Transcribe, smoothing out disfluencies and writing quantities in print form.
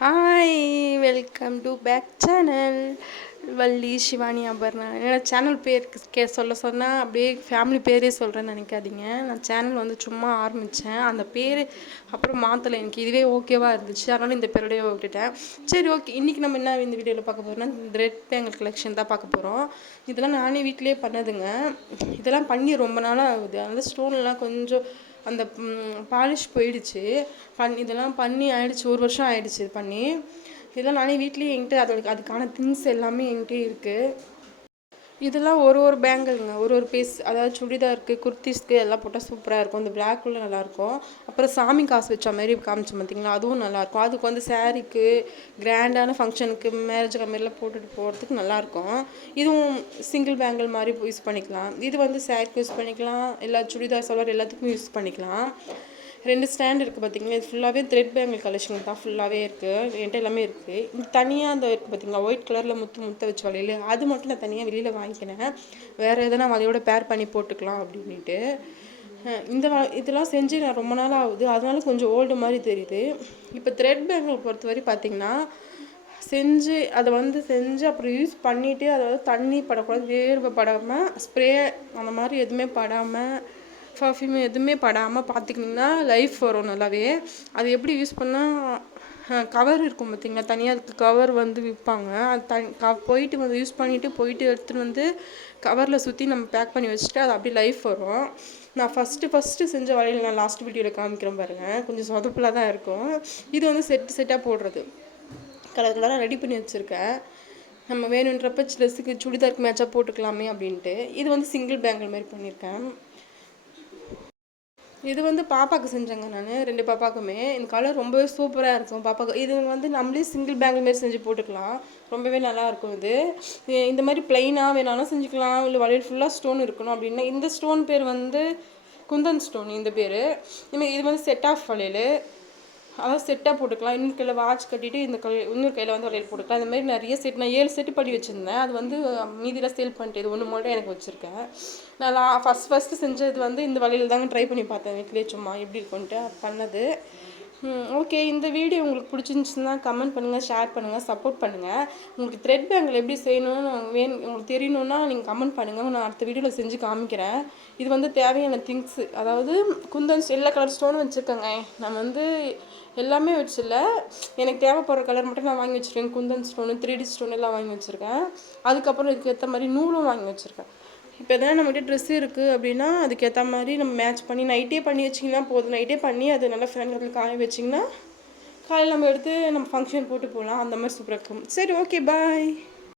Hi, welcome to back channel. Valli Shivani Aparna. என்னோடய channel பேர் சொல்ல சொன்னால் அப்படியே ஃபேமிலி பேரே சொல்கிறேன்னு நினைக்காதீங்க. நான் சேனல் வந்து சும்மா ஆரம்பித்தேன். அந்த பேர் அப்புறம் மாற்றலை. எனக்கு இதுவே ஓகேவாக இருந்துச்சு, அதனால் இந்த பேரோடய விட்டுட்டேன். சரி, ஓகே. இன்றைக்கி நம்ம என்ன இந்த வீடியோவில் பார்க்க போகிறோம்னா, இந்த ரெட் பேங்கிள் கலெக்ஷன் தான் பார்க்க போகிறோம். இதெல்லாம் நானே வீட்டிலே பண்ணதுங்க. இதெல்லாம் பண்ணி ரொம்ப நாளாக ஆகுது. அந்த ஸ்டோன்லாம் கொஞ்சம் அந்த பாலிஷ் போயிடுச்சு. இதெல்லாம் பண்ணி ஆயிடுச்சு, 1 வருஷம் ஆயிடுச்சு இது பண்ணி. இதெல்லாம் நானே வீட்லேயே என்கிட்ட அதுக்கான திங்ஸ் எல்லாமே என்கிட்ட இருக்குது. இதெல்லாம் ஒரு பேங்கிள்ங்க, ஒரு பீஸ். அதாவது சுடிதாருக்கு, குர்த்திஸ்க்கு எல்லாம் போட்டால் சூப்பராக இருக்கும். இந்த பிளாக்குள்ள நல்லாயிருக்கும். அப்புறம் சாமி காசு வச்ச மாதிரி காமிச்சோம் பார்த்தீங்களா, அதுவும் நல்லாயிருக்கும். அதுக்கு வந்து சாரீக்கு, கிராண்டான ஃபங்க்ஷனுக்கு, மேரேஜ் மாதிரிலாம் போட்டுட்டு போகிறதுக்கு நல்லாயிருக்கும். இதுவும் சிங்கிள் பேங்கிள் மாதிரி யூஸ் பண்ணிக்கலாம். இது வந்து சாரீக்கு யூஸ் பண்ணிக்கலாம், எல்லா சுடிதார் சல்வார் எல்லாத்துக்கும் யூஸ் பண்ணிக்கலாம். 2 ஸ்டாண்ட் இருக்குது பார்த்தீங்களா. இது ஃபுல்லாகவே த்ரெட் பேங்கிள் கலெக்ஷன் தான் ஃபுல்லாகவே இருக்குது. என்கிட்ட எல்லாமே இருக்குது. இது தனியாக அந்த இருக்குது பார்த்தீங்களா, ஒயிட் கலரில் முத்த வச்சு வளையல், அது மட்டும் நான் தனியாக வெளியில் வாங்கிக்கினேன். வேறு எதனா வலையோட பேர் பண்ணி போட்டுக்கலாம் அப்படின்ட்டு. இதெல்லாம் செஞ்சு நான் ரொம்ப நாள் ஆகுது, அதனால கொஞ்சம் ஓல்டு மாதிரி தெரியுது. இப்போ த்ரெட் பேங்கிள் பொறுத்தவரை பார்த்தீங்கன்னா, செஞ்சு அப்புறம் யூஸ் பண்ணிவிட்டு, அதாவது தண்ணி படக்கூடாது, வேர்வை படாமல், ஸ்ப்ரே அந்த மாதிரி எதுவுமே படாமல், பர்ஃப்யூம் எதுவுமே படாமல் பார்த்துக்கிட்டிங்கன்னா லைஃப் வரும் நல்லாவே. அது எப்படி யூஸ் பண்ணால், கவர் இருக்கும் பார்த்திங்களா, தனியாக அதுக்கு கவர் வந்து விற்பாங்க. அது போயிட்டு வந்து யூஸ் பண்ணிவிட்டு போயிட்டு எடுத்துகிட்டு வந்து கவரில் சுற்றி நம்ம பேக் பண்ணி வச்சுட்டு அது அப்படி லைஃப் வரும். நான் ஃபஸ்ட்டு செஞ்ச வளையல் நான் லாஸ்ட் வீடியோவில் காமிக்கிறேன் பாருங்கள். கொஞ்சம் சொதப்பில் தான் இருக்கும். இது வந்து செட்டாக போடுறது, கலர் கலராக ரெடி பண்ணி வச்சுருக்கேன். நம்ம வேணுன்றப்ப ட்ரெஸ்ஸுக்கு சுடிதாருக்கு மேட்சாக போட்டுக்கலாமே அப்படின்ட்டு. இது வந்து சிங்கிள் பேங்கிள் மாதிரி பண்ணியிருக்கேன். இது வந்து பாப்பாவுக்கு செஞ்சேங்க நான், 2 பாப்பாக்குமே. இந்த கலர் ரொம்பவே சூப்பராக இருக்கும் பாப்பாவுக்கு. இது வந்து நம்மளே சிங்கிள் பேங்கிள் மாரி செஞ்சு போட்டுக்கலாம், ரொம்பவே நல்லாயிருக்கும். இந்த மாதிரி ப்ளைனாக வேணாலும் செஞ்சுக்கலாம், இல்லை வளையல் ஃபுல்லாக ஸ்டோன் இருக்கணும் அப்படின்னா. இந்த ஸ்டோன் பேர் வந்து குந்தன் ஸ்டோன். இந்த பேர் இது வந்து செட் ஆஃப் வளையல், அதாவது செட்டாக போட்டுக்கலாம். இன்னொரு கையில் வாட்ச் கட்டிட்டு இன்னொரு கையில் வந்து வளையல் போட்டுக்கலாம். இந்த மாதிரி நிறைய செட் நான் 7 செட்டு பண்ணி வச்சுருந்தேன். அது வந்து மீதியில் சேல் பண்ணிட்டு இது 1 மட்டும் எனக்கு வச்சுருக்கேன். நான் ஃபஸ்ட்டு செஞ்சது வந்து இந்த வளையல் தாங்க ட்ரை பண்ணி பார்த்தேன் வீட்டிலே, சும்மா எப்படி இருக்குன்ட்டு பண்ணது. ஓகே, இந்த வீடியோ உங்களுக்கு பிடிச்சிருந்துச்சுன்னா கமெண்ட் பண்ணுங்கள், ஷேர் பண்ணுங்கள், சப்போர்ட் பண்ணுங்கள். உங்களுக்கு த்ரெட் பேங்கிள் எப்படி செய்யணும்னு உங்களுக்கு தெரியணுன்னா நீங்கள் கமெண்ட் பண்ணுங்கள். நான் அடுத்த வீடியோவில் செஞ்சு காமிக்கிறேன். இது வந்து தேவையான திங்ஸு, அதாவது குந்தன்ஸ் எல்லா கலர் ஸ்டோனும் வச்சுருக்கேங்க. நான் வந்து எல்லாமே வச்சில்ல, எனக்கு தேவைப்படுற கலர் மட்டும் நான் வாங்கி வச்சுருக்கேன். குந்தன் ஸ்டோனு, 3D ஸ்டோன் எல்லாம் வாங்கி வச்சுருக்கேன். அதுக்கப்புறம் இதுக்கு ஏற்ற மாதிரி நூலும் வாங்கி வச்சுருக்கேன். இப்போ எதனா நம்மகிட்ட ட்ரெஸ் இருக்குது அப்படின்னா அதுக்கேற்ற மாதிரி நம்ம மேட்ச் பண்ணி நைட்டே பண்ணி வச்சிங்கன்னா போதும். நைட்டே பண்ணி அது நல்லா ஃபேன் காய வச்சிங்கன்னா காலையில் நம்ம எடுத்து நம்ம ஃபங்க்ஷன் போட்டு போகலாம். அந்த மாதிரி சூப்பராக இருக்கும். சரி, ஓகே, பாய்.